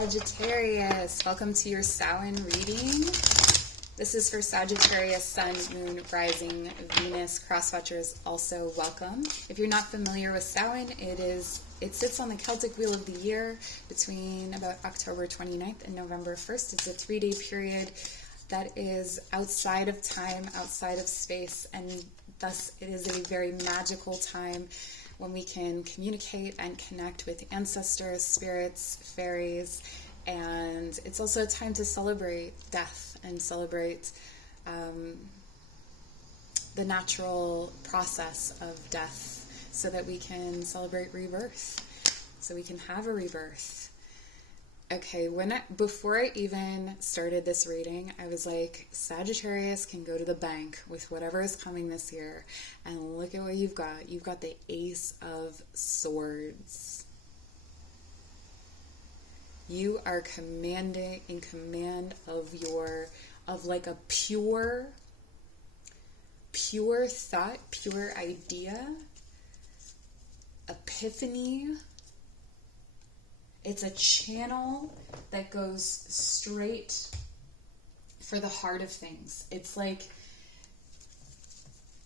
Sagittarius, welcome to your Samhain reading. This is for Sagittarius Sun, Moon, Rising, Venus. Crosswatchers also welcome. If you're not familiar with Samhain, it sits on the Celtic wheel of the year between about October 29th and November 1st. It's a 3-day period that is outside of time, outside of space, and thus it is a very magical time when we can communicate and connect with ancestors, spirits, fairies, and it's also a time to celebrate death and celebrate the natural process of death so that we can celebrate rebirth, so we can have a rebirth. Okay, before I even started this reading, I was like, Sagittarius can go to the bank with whatever is coming this year. And look at what you've got. You've got the Ace of Swords. You are in command of like a pure thought, pure idea, epiphany. It's a channel that goes straight for the heart of things. It's like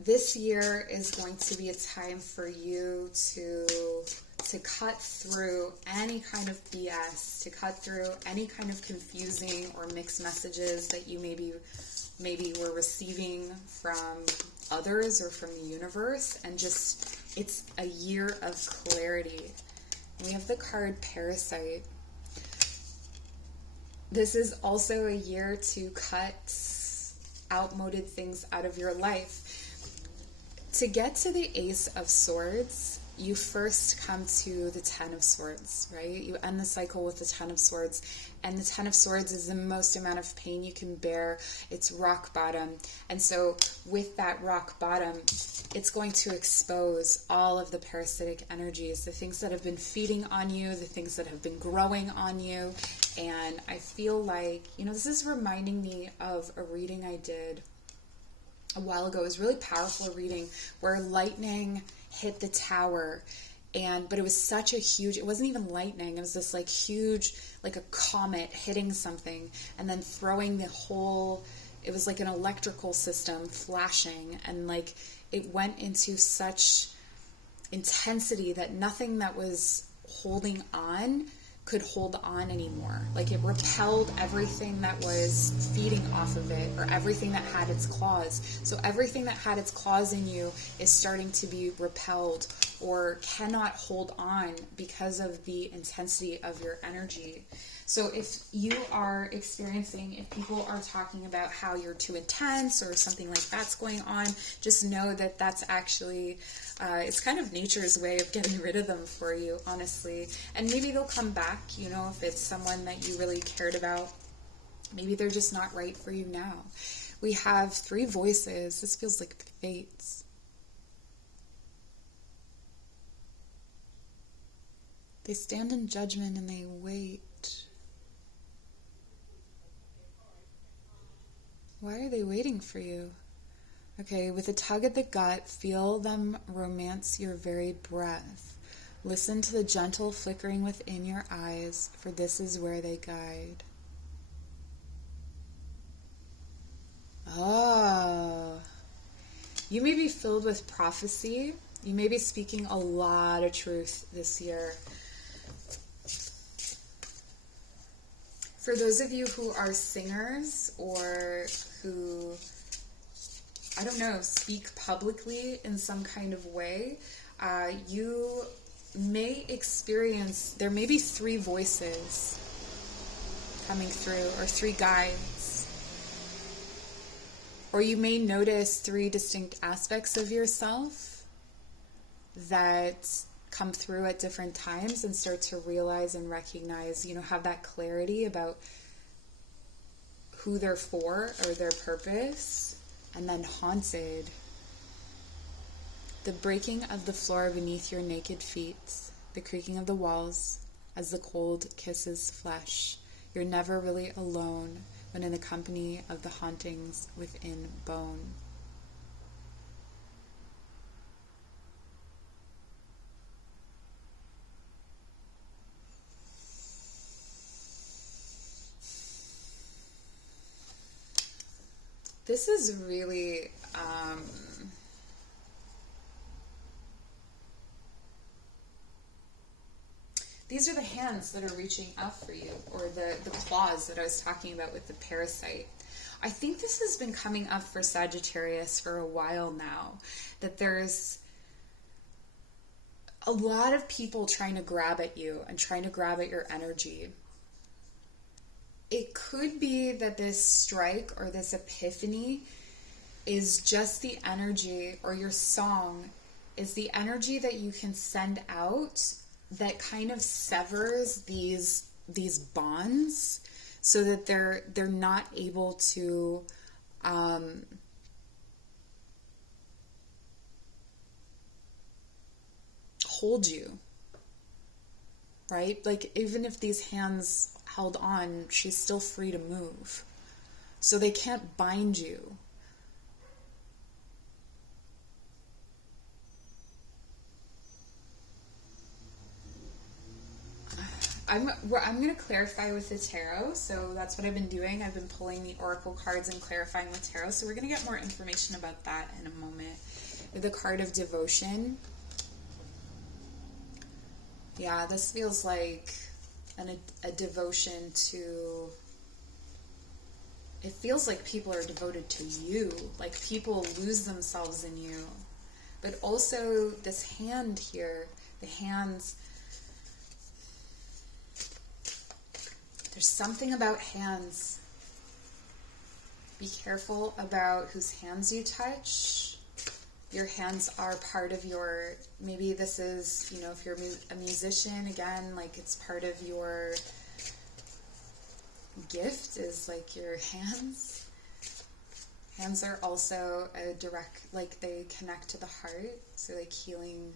this year is going to be a time for you to cut through any kind of BS, to cut through any kind of confusing or mixed messages that you maybe were receiving from others or from the universe, and just, it's a year of clarity. We have the card Parasite. This is also a year to cut outmoded things out of your life. To get to the Ace of Swords, you first come to the Ten of Swords, right? You end the cycle with the Ten of Swords, and the Ten of Swords is the most amount of pain you can bear. It's rock bottom. And so with that rock bottom, it's going to expose all of the parasitic energies, the things that have been feeding on you, the things that have been growing on you. And I feel like, this is reminding me of a reading I did a while ago. It was a really powerful reading where lightning hit the tower, but it was such a huge, it wasn't even lightning, it was this like huge, like a comet hitting something and then throwing the whole, it was like an electrical system flashing, and like it went into such intensity that nothing that was holding on could hold on anymore. Like it repelled everything that was feeding off of it, or everything that had its claws. So everything that had its claws in you is starting to be repelled or cannot hold on because of the intensity of your energy. So if you are experiencing, if people are talking about how you're too intense or something like that's going on, just know that that's actually, it's kind of nature's way of getting rid of them for you, honestly. And maybe they'll come back, if it's someone that you really cared about. Maybe they're just not right for you now. We have 3 voices. This feels like the fates. They stand in judgment and they wait. Why are they waiting for you? Okay, with a tug at the gut, feel them romance your very breath. Listen to the gentle flickering within your eyes, for this is where they guide. Oh, you may be filled with prophecy. You may be speaking a lot of truth this year. For those of you who are singers or who, speak publicly in some kind of way, you may experience, there may be 3 voices coming through, or 3 guides. Or you may notice 3 distinct aspects of yourself that come through at different times, and start to realize and recognize, have that clarity about who they're for or their purpose. And then haunted. The breaking of the floor beneath your naked feet, the creaking of the walls as the cold kisses flesh. You're never really alone when in the company of the hauntings within bone. This is really, these are the hands that are reaching out for you, or the claws that I was talking about with the parasite. I think this has been coming up for Sagittarius for a while now, that there's a lot of people trying to grab at you and trying to grab at your energy. It could be that this strike or this epiphany is just the energy, or your song is the energy that you can send out that kind of severs these bonds, so that they're not able to hold you, right? Like, even if these hands held on, she's still free to move. So they can't bind you. I'm going to clarify with the tarot, so that's what I've been doing. I've been pulling the oracle cards and clarifying with tarot, so we're going to get more information about that in a moment. With the card of devotion, yeah, this feels like a devotion to... It feels like people are devoted to you, like people lose themselves in you. But also this hand here, the hands... There's something about hands. Be careful about whose hands you touch. Your hands are part of your, maybe this is, if you're a musician, again, like it's part of your gift is like your hands. Hands are also a direct, like they connect to the heart, so like healing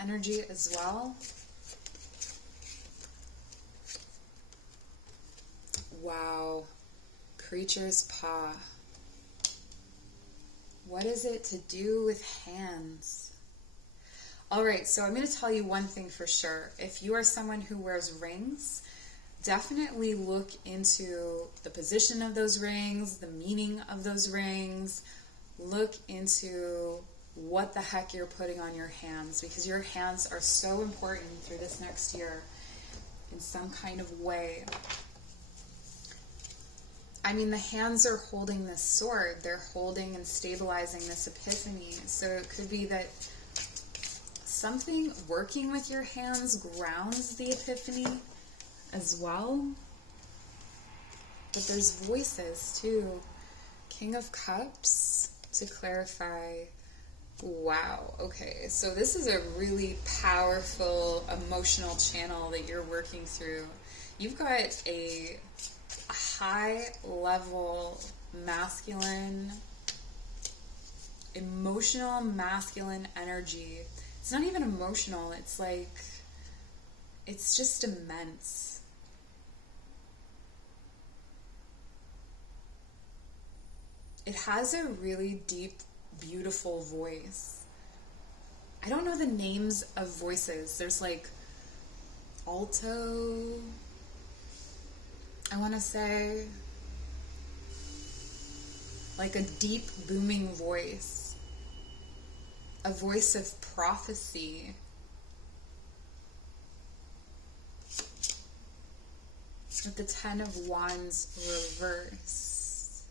energy as well. Wow. Creature's paw. What is it to do with hands? All right, so I'm going to tell you one thing for sure. If you are someone who wears rings, definitely look into the position of those rings, the meaning of those rings. Look into what the heck you're putting on your hands, because your hands are so important through this next year in some kind of way. I mean, the hands are holding this sword. They're holding and stabilizing this epiphany. So it could be that something working with your hands grounds the epiphany as well. But there's voices too. King of Cups, to clarify. Wow, okay. So this is a really powerful emotional channel that you're working through. You've got a high level masculine, emotional masculine energy. It's not even emotional, it's like, it's just immense. It has a really deep, beautiful voice. I don't know the names of voices. There's like alto, I want to say, like a deep booming voice, a voice of prophecy. With the Ten of Wands reverse.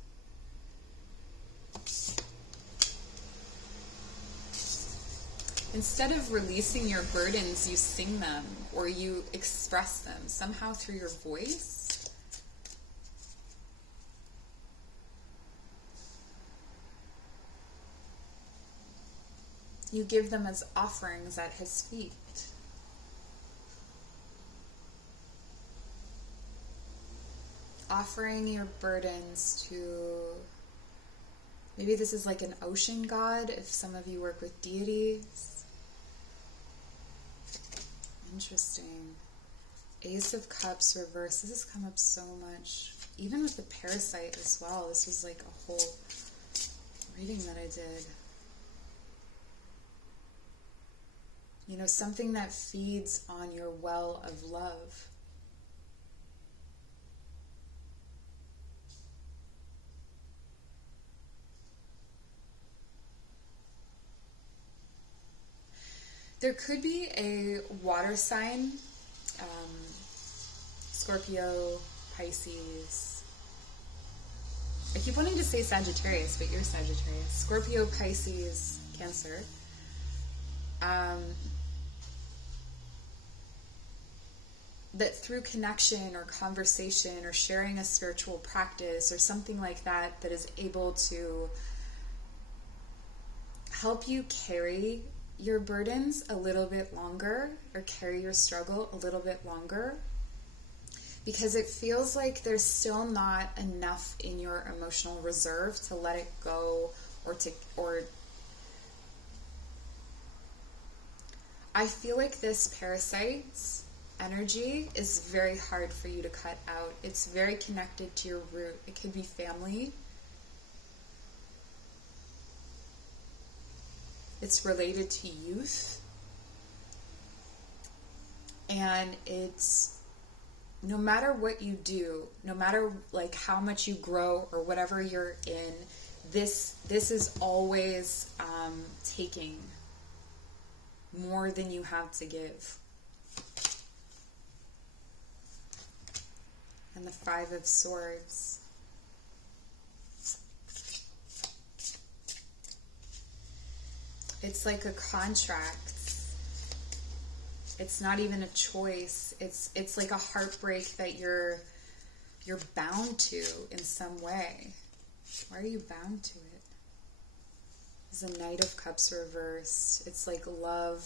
Instead of releasing your burdens, you sing them, or you express them somehow through your voice. You give them as offerings at his feet. Offering your burdens to, maybe this is like an ocean god, if some of you work with deities. Interesting. Ace of Cups reverse. This has come up so much. Even with the parasite as well. This was like a whole reading that I did. You know, something that feeds on your well of love. There could be a water sign, Scorpio, Pisces. I keep wanting to say Sagittarius, but you're Sagittarius. Scorpio, Pisces, Cancer. That through connection or conversation or sharing a spiritual practice or something like that, that is able to help you carry your burdens a little bit longer, or carry your struggle a little bit longer, because it feels like there's still not enough in your emotional reserve to let it go, or I feel like this parasite's energy is very hard for you to cut out. It's very connected to your root. It could be family. It's related to youth. And it's, no matter what you do, no matter like how much you grow or whatever you're in, this is always taking more than you have to give. And the Five of Swords. It's like a contract. It's not even a choice. It's like a heartbreak that you're bound to in some way. Why are you bound to it? There's a Knight of Cups reversed. It's like love.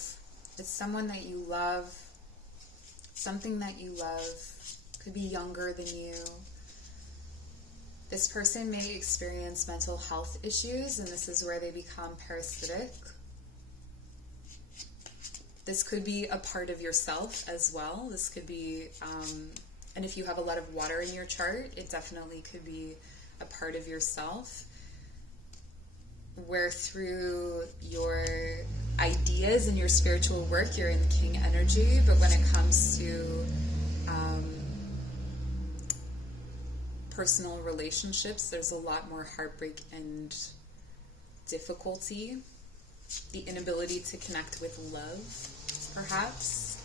It's someone that you love. Something that you love. Could be younger than you. This person may experience mental health issues, and this is where they become parasitic. This could be a part of yourself as well. This could be, and if you have a lot of water in your chart, it definitely could be a part of yourself, where through your ideas and your spiritual work, you're in King energy, but when it comes to personal relationships, there's a lot more heartbreak and difficulty, the inability to connect with love, perhaps,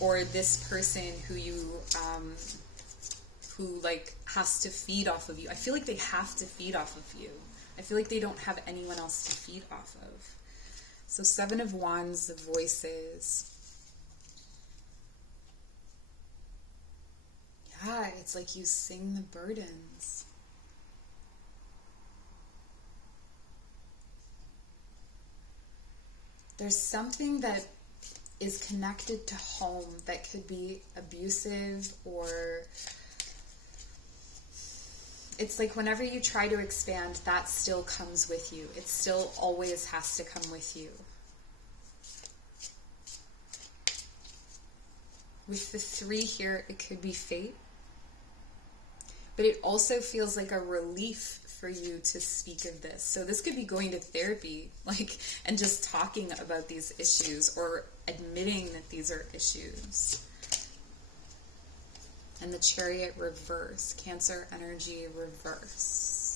or this person who you who like has to feed off of you. I feel like they have to feed off of you. I feel like they don't have anyone else to feed off of. So Seven of Wands, the Voices. Yeah, it's like you sing the burdens. There's something that is connected to home that could be abusive, or it's like whenever you try to expand, that still comes with you. It still always has to come with you. With the 3 here, it could be fate. But it also feels like a relief for you to speak of this. So this could be going to therapy, like, and just talking about these issues, or admitting that these are issues. And the Chariot reverse, Cancer energy reverse.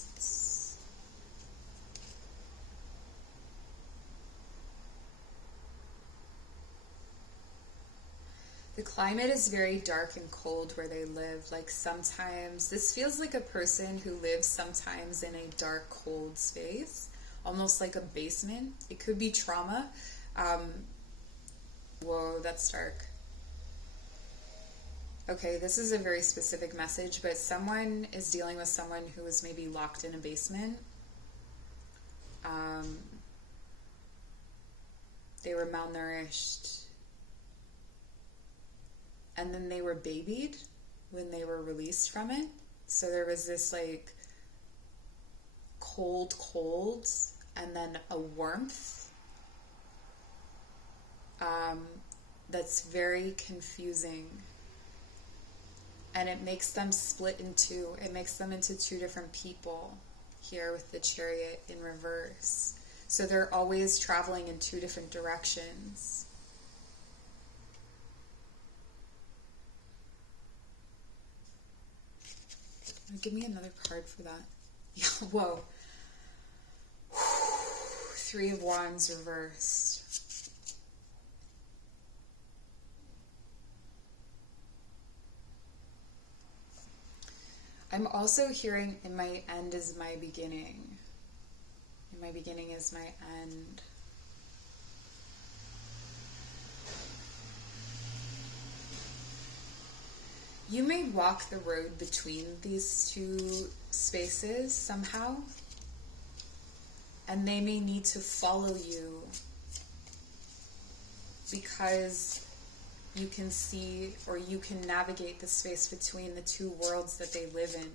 The climate is very dark and cold where they live. Like sometimes, this feels like a person who lives sometimes in a dark, cold space, almost like a basement. It could be trauma. Whoa, that's dark. Okay, this is a very specific message, but someone is dealing with someone who is maybe locked in a basement. They were malnourished. And then they were babied when they were released from it. So there was this like cold, and then a warmth that's very confusing. And it makes them split in two. It makes them into 2 different people here with the Chariot in reverse. So they're always traveling in 2 different directions. Give me another card for that. Yeah, whoa. 3 of Wands reversed. I'm also hearing, in my end is my beginning. In my beginning is my end. You may walk the road between these two spaces somehow, and they may need to follow you because you can see or you can navigate the space between the two worlds that they live in.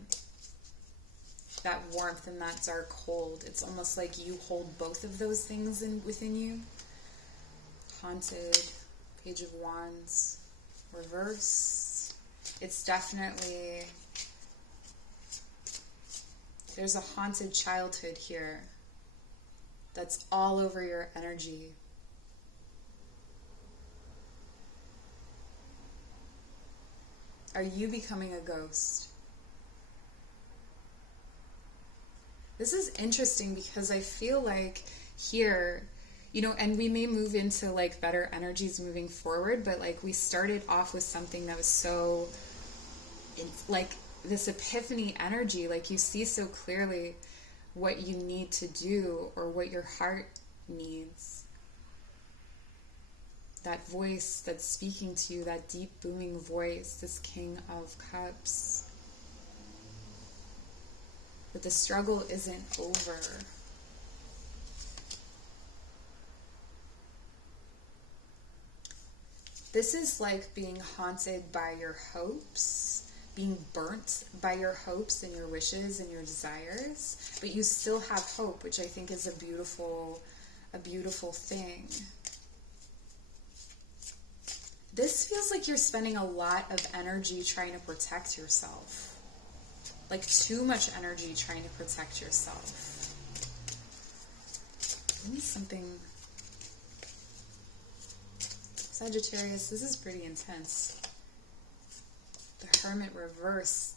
That warmth and that dark cold. It's almost like you hold both of those things within you. Haunted, Page of Wands, reverse. It's definitely, there's a haunted childhood here that's all over your energy. Are you becoming a ghost? This is interesting because I feel like here, and we may move into like better energies moving forward, but like we started off with something that was so, like this epiphany energy, like you see so clearly what you need to do or what your heart needs. That voice that's speaking to you, that deep booming voice, this King of Cups. But the struggle isn't over. This is like being haunted by your hopes, being burnt by your hopes and your wishes and your desires, but you still have hope, which I think is a beautiful thing. This feels like you're spending a lot of energy trying to protect yourself. Like too much energy trying to protect yourself. Give me something. Sagittarius, this is pretty intense. The Hermit reverse,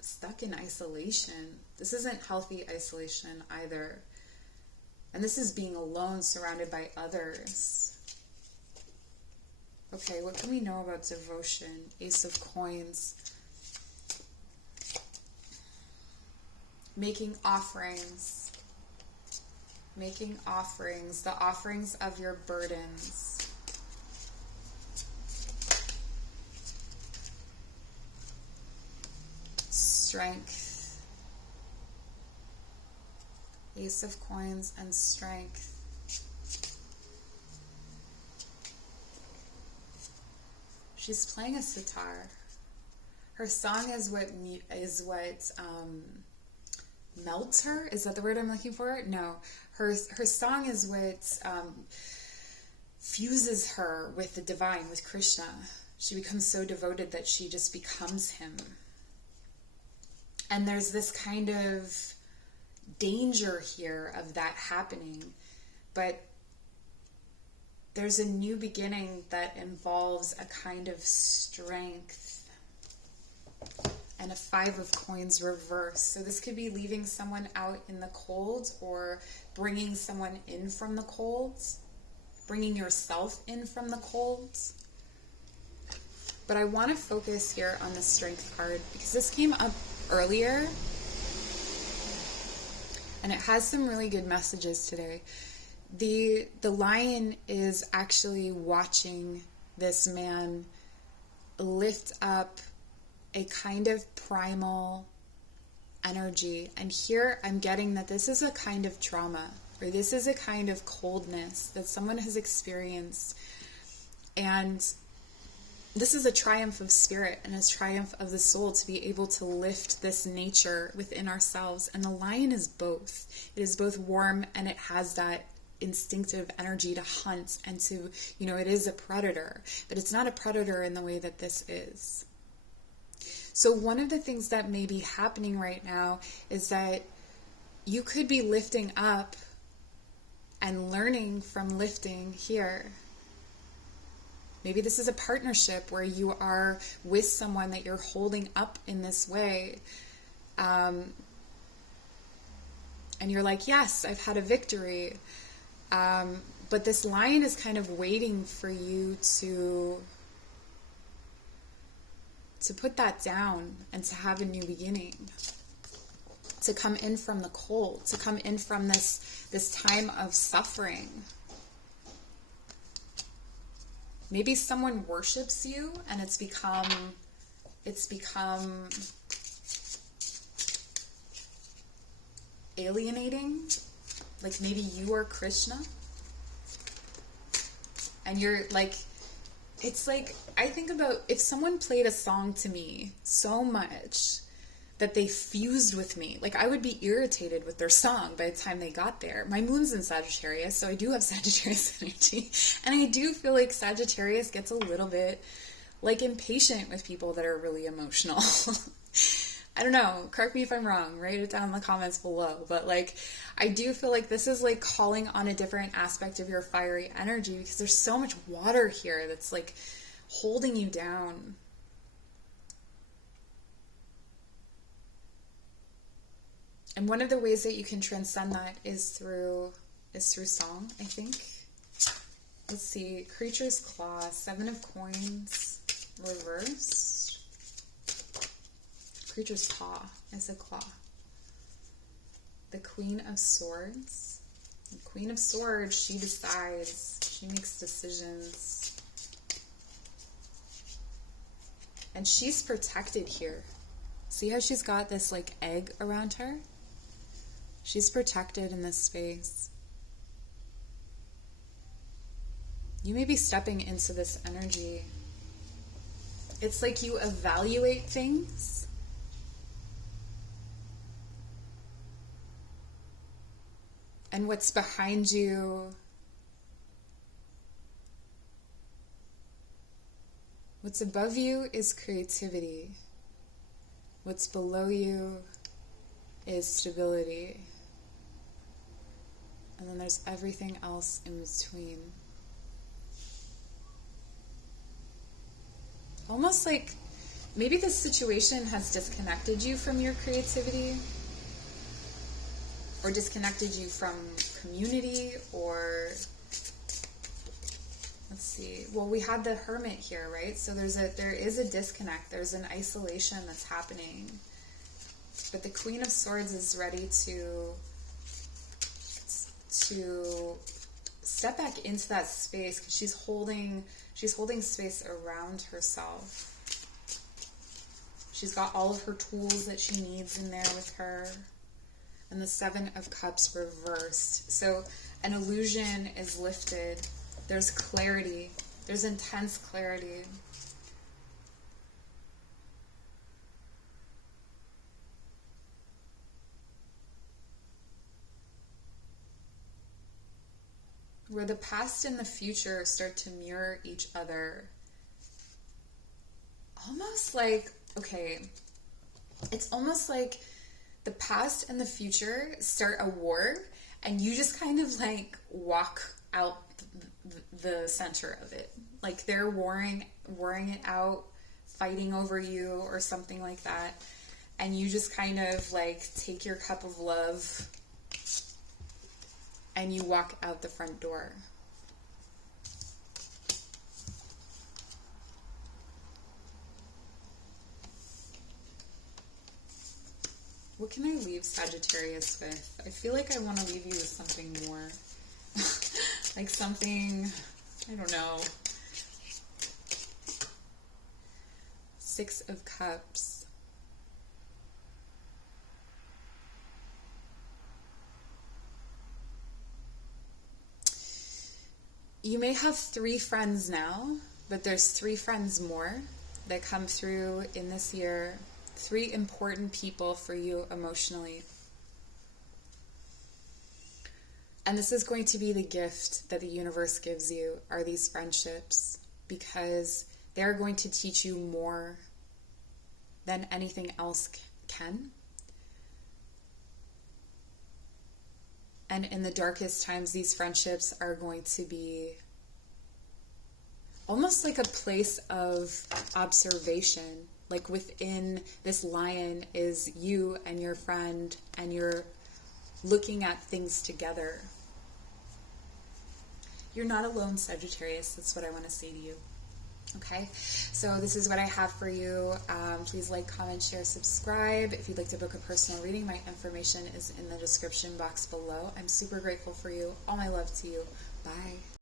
stuck in isolation. This isn't healthy isolation either. And this is being alone, surrounded by others. Okay, what can we know about devotion? Ace of Coins. Making offerings. Making offerings. The offerings of your burdens. Strength. Ace of Coins and strength. She's playing a sitar. Her song is what melts her. Is that the word I'm looking for? No. Her song is what fuses her with the divine, with Krishna. She becomes so devoted that she just becomes him. And there's this kind of danger here of that happening. But there's a new beginning that involves a kind of strength. And a Five of Coins reverse. So this could be leaving someone out in the cold or bringing someone in from the cold. Bringing yourself in from the cold. But I want to focus here on the strength card because this came up earlier. And it has some really good messages today. The lion is actually watching this man lift up a kind of primal energy. And here I'm getting that this is a kind of trauma, or this is a kind of coldness that someone has experienced. And this is a triumph of spirit and a triumph of the soul to be able to lift this nature within ourselves. And the lion is both. It is both warm and it has that instinctive energy to hunt and to, it is a predator, but it's not a predator in the way that this is. So one of the things that may be happening right now is that you could be lifting up and learning from lifting here. Maybe this is a partnership where you are with someone that you're holding up in this way. And you're like, yes, I've had a victory. But this lion is kind of waiting for you to to put that down and to have a new beginning, to come in from the cold, to come in from this time of suffering. Maybe someone worships you and it's become alienating. Like maybe you are Krishna and you're like, it's like, I think about if someone played a song to me so much that they fused with me, like I would be irritated with their song by the time they got there. My moon's in Sagittarius, so I do have Sagittarius energy. And I do feel like Sagittarius gets a little bit like impatient with people that are really emotional. I don't know, correct me if I'm wrong, write it down in the comments below. But like, I do feel like this is like calling on a different aspect of your fiery energy because there's so much water here that's like holding you down. And one of the ways that you can transcend that is through song, I think. Let's see, Creature's Claw, 7 of Coins, reversed. Creature's Paw is a claw. The Queen of Swords. The Queen of Swords, she decides. She makes decisions. And she's protected here. See how she's got this like egg around her? She's protected in this space. You may be stepping into this energy. It's like you evaluate things. And what's behind you, what's above you is creativity. What's below you is stability. And then there's everything else in between. Almost like maybe this situation has disconnected you from your creativity, or disconnected you from community, or let's see. Well, we had the Hermit here, right? So there is a disconnect. There's an isolation that's happening. But the Queen of Swords is ready to step back into that space because she's holding space around herself. She's got all of her tools that she needs in there with her. And the 7 of Cups reversed. So an illusion is lifted. There's clarity. There's intense clarity. Where the past and the future start to mirror each other. Almost like, okay, it's almost like the past and the future start a war and you just kind of like walk out the center of it. Like they're warring it out, fighting over you or something like that. And you just kind of like take your cup of love and you walk out the front door. What can I leave Sagittarius with? I feel like I want to leave you with something more. Like something, I don't know. 6 of Cups. You may have 3 friends now, but there's 3 friends more that come through in this year. 3 important people for you emotionally. And this is going to be the gift that the universe gives you, are these friendships, because they're going to teach you more than anything else can. And in the darkest times, these friendships are going to be almost like a place of observation. Like within this lion is you and your friend, and you're looking at things together. You're not alone, Sagittarius. That's what I want to say to you. Okay, so this is what I have for you. Please like, comment, share, subscribe. If you'd like to book a personal reading, my information is in the description box below. I'm super grateful for you. All my love to you. Bye.